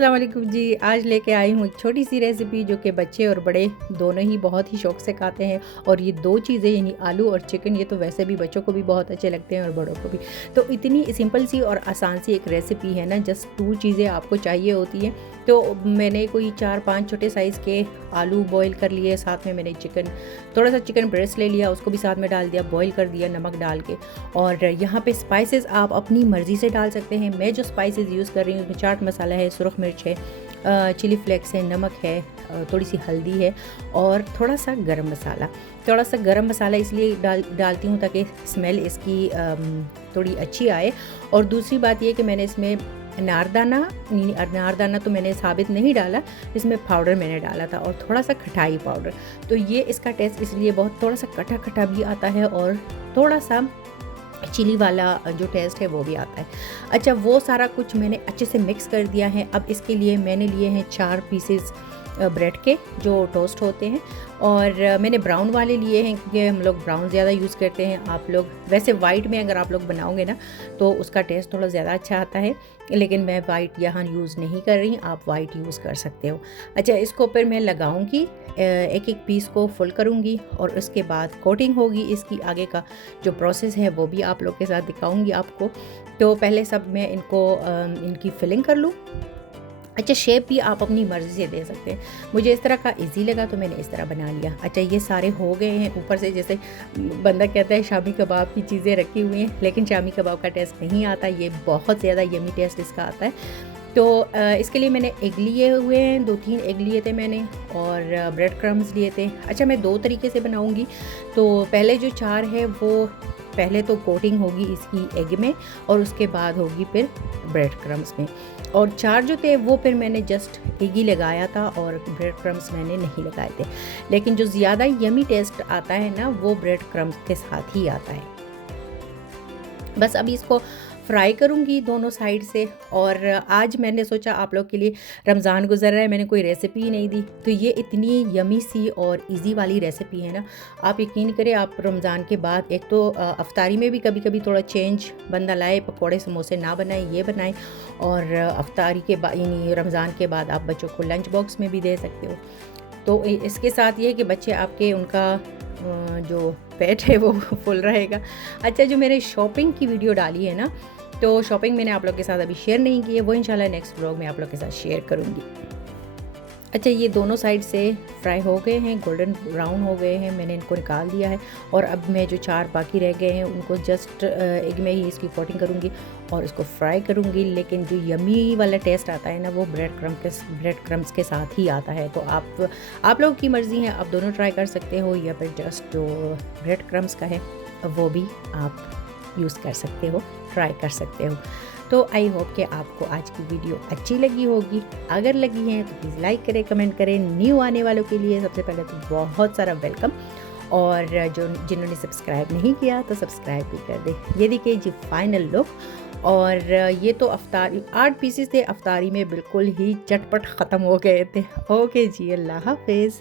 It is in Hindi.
अस्सलाम वालेकुम जी। आज लेके आई हूँ एक छोटी सी रेसिपी जो कि बच्चे और बड़े दोनों ही बहुत ही शौक़ से खाते हैं। और ये दो चीज़ें यानी आलू और चिकन, ये तो वैसे भी बच्चों को भी बहुत अच्छे लगते हैं और बड़ों को भी। तो इतनी सिंपल सी और आसान सी एक रेसिपी है ना, जस्ट 2 चीज़ें आपको चाहिए होती हैं। तो मैंने कोई 4-5 छोटे साइज़ के आलू बॉईल कर लिए, साथ में मैंने थोड़ा सा चिकन ब्रेस्ट ले लिया, उसको भी साथ में डाल दिया, बॉईल कर दिया नमक डाल के। और यहाँ पे स्पाइसेस आप अपनी मर्ज़ी से डाल सकते हैं। मैं जो स्पाइसेस यूज़ कर रही हूँ उसमें चाट मसाला है, सुरख मिर्च है, चिली फ्लेक्स है, नमक है, थोड़ी सी हल्दी है और थोड़ा सा गरम मसाला। थोड़ा सा गरम मसाला इसलिए डालती हूँ ताकि स्मेल इसकी थोड़ी अच्छी आए। और दूसरी बात ये कि मैंने इसमें अनारदाना तो मैंने साबित नहीं डाला, इसमें पाउडर मैंने डाला था और थोड़ा सा खटाई पाउडर। तो ये इसका टेस्ट इसलिए बहुत थोड़ा सा खटा खटा भी आता है और थोड़ा सा चिली वाला जो टेस्ट है वो भी आता है। अच्छा, वो सारा कुछ मैंने अच्छे से मिक्स कर दिया है। अब इसके लिए मैंने लिए हैं 4 पीसेस ब्रेड के जो टोस्ट होते हैं, और मैंने ब्राउन वाले लिए हैं क्योंकि हम लोग ब्राउन ज़्यादा यूज़ करते हैं। आप लोग वैसे वाइट में अगर आप लोग बनाओगे ना तो उसका टेस्ट थोड़ा ज़्यादा अच्छा आता है, लेकिन मैं वाइट यहाँ यूज़ नहीं कर रही, आप वाइट यूज़ कर सकते हो। अच्छा, इसको ऊपर मैं लगाऊंगी, एक एक पीस को फुल करूँगी और उसके बाद कोटिंग होगी। इसकी आगे का जो प्रोसेस है वो भी आप लोग के साथ दिखाऊँगी आपको। तो पहले सब मैं इनकी फिलिंग कर लूँ। अच्छा, शेप भी आप अपनी मर्ज़ी से दे सकते हैं। मुझे इस तरह का इजी लगा तो मैंने इस तरह बना लिया। अच्छा, ये सारे हो गए हैं। ऊपर से जैसे बंदा कहता है शामी कबाब की चीज़ें रखी हुई हैं, लेकिन शामी कबाब का टेस्ट नहीं आता, ये बहुत ज़्यादा यमी टेस्ट इसका आता है। तो इसके लिए मैंने एग लिए हुए हैं, 2-3 एग लिए थे मैंने और ब्रेड क्रम्स लिए थे। अच्छा, मैं 2 तरीके से बनाऊँगी। तो पहले जो 4 है वो पहले तो कोटिंग होगी इसकी एग में और उसके बाद होगी फिर ब्रेड क्रम्स में। और 4 जो थे वो फिर मैंने जस्ट एग ही लगाया था और ब्रेड क्रम्स मैंने नहीं लगाए थे। लेकिन जो ज़्यादा यमी टेस्ट आता है ना वो ब्रेड क्रम्स के साथ ही आता है। बस अभी इसको फ्राई करूँगी दोनों साइड से। और आज मैंने सोचा आप लोग के लिए रमज़ान गुजर रहा है, मैंने कोई रेसिपी ही नहीं दी, तो ये इतनी यमी सी और इजी वाली रेसिपी है ना, आप यकीन करें आप रमज़ान के बाद एक तो अफ्तारी में भी कभी कभी थोड़ा चेंज बंदा लाए, पकोड़े समोसे ना बनाए, ये बनाए। और अफ्तारी के बाद यानी रमज़ान के बाद आप बच्चों को लंच बॉक्स में भी दे सकते हो। तो इसके साथ ये है कि बच्चे आपके उनका जो पेट है वो फुल रहेगा। अच्छा, जो मैंने शॉपिंग की वीडियो डाली है ना, तो शॉपिंग मैंने आप लोग के साथ अभी शेयर नहीं की है, वो इंशाल्लाह नेक्स्ट व्लॉग में आप लोग के साथ शेयर करूँगी। अच्छा, ये दोनों साइड से फ्राई हो गए हैं, गोल्डन ब्राउन हो गए हैं, मैंने इनको निकाल दिया है। और अब मैं जो 4 बाकी रह गए हैं उनको जस्ट एग में ही इसकी कोटिंग करूँगी और इसको फ्राई करूँगी। लेकिन जो यमी वाला टेस्ट आता है ना वो ब्रेड क्रम्स के साथ ही आता है। तो आप लोगों की मर्ज़ी है, आप दोनों ट्राई कर सकते हो, या फिर जस्ट जो ब्रेड क्रम्स का है वो भी आप यूज़ कर सकते हो, ट्राई कर सकते हो। तो आई होप कि आपको आज की वीडियो अच्छी लगी होगी। अगर लगी है तो प्लीज़ लाइक करें, कमेंट करें। न्यू आने वालों के लिए सबसे पहले तो बहुत सारा वेलकम, और जिन्होंने सब्सक्राइब नहीं किया तो सब्सक्राइब भी कर दें। ये देखिए जी फाइनल लुक। और ये तो 8 पीसेस थे, अफ्तारी में बिल्कुल ही चटपट ख़त्म हो गए थे। ओके जी, अल्लाह हाफिज़।